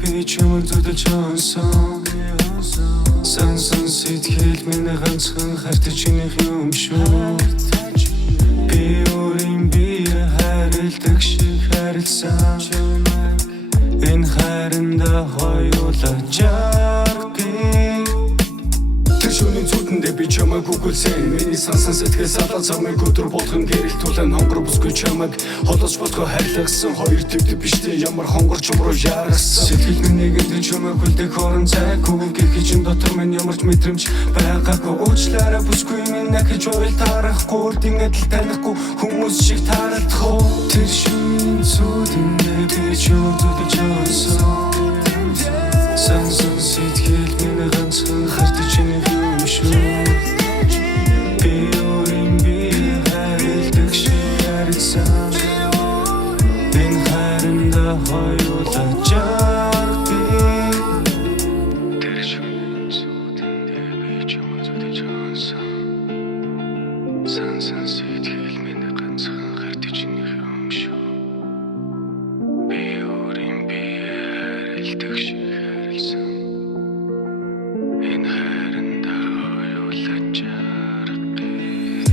би чамайг зүдэлж онсон Сансан сэтгэл минь ганцхан хартаж чинийх юм шүү Би өөрийн бие хайрладаг шиг харилсан Энэ хайранда хоёулаа жаргий Тэр шөнийн зүудэндээ би чамайг үгүүлсэн Миний сансан сэтгэл салаа замыг өдөр болгон гэрэлтүүлэн хонгор бүсгүй чамайг холоос бодгоо хайрлагсан Хоёр төвдөв биштэй ямар хонгор чумруу яргасан Сэтгэл минь нэгэндээ чамайг хүлдэг хорон цайгүй Гэхий чин дотор минь ямарч мэдрэмж байгаагүй Уучлаарай бүсгүй минь нахиж уйл тарахгүй Үрдийн адил танихгүй хүмүүс шиг тарахдах уу Тэр шөнийн зүудэндээ би чамайг зүдэлж онсон Сансан сэтгэл минь ганцхан хартаж чинийх юм шүү Би өөрийн бие хайрладаг шиг харилсан Энэ хайранда хоёулаа жаргий Тэр шөнийн зүудэндээ би чамайг зүдэлж онсон Сансан сэтгэл минь ганцхан хартаж чинийх юм шүү Би өөрийн бие хайрладаг шиг харилсан Энэ хайранда хоёулаа жаргий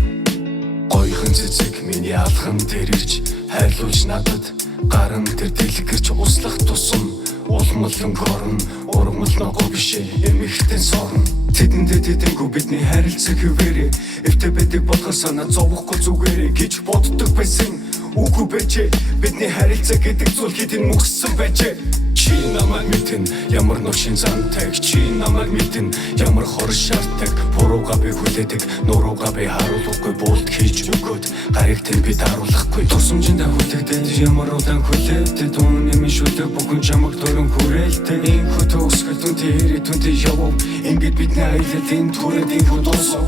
Гойхон цэцэг миний алхан тэр ирж хайрлуулж надад Гаран тэр дэлгэрч услах тусам Улмалан корн ургамалнагоо бишээ эмэгтэн сорн Тэдэндээ тэдэнгүй бидний харилцаг хөвээрээ Эвтэ байдаг болгоо санаа зовохгүй зүгээрээ гэж боддог байсан Үгүй байжээ бидний харилцаг гэдэг зүйл хэдийн мөхсөн байжээ Чи намайг мэдэн ямар нушин зантайг Чи намайг мэдэн ямар хор шаарддаг Буруугаа би хүлээдэг нуруугаа би харуулахгүй Буулт хийж өгөөд гарыг тэн би даруулахгүй Тусамжиндаа хүлэгдээд ямар удаан хүлээдэг Түүний минь шүлэг бүхэн чамаг дөрөн хүрээлдэг Инхүү төгсгөл түнтэй түнтэй явав Ингээд бидний айлтын түрээд инхүү дуусав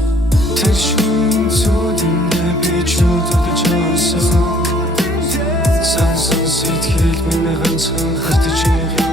Тэр шөнийн зүудэндээ би чамайг зүдэлж онсон Сансан сэтгэл минь ганцхан хартаж чинийх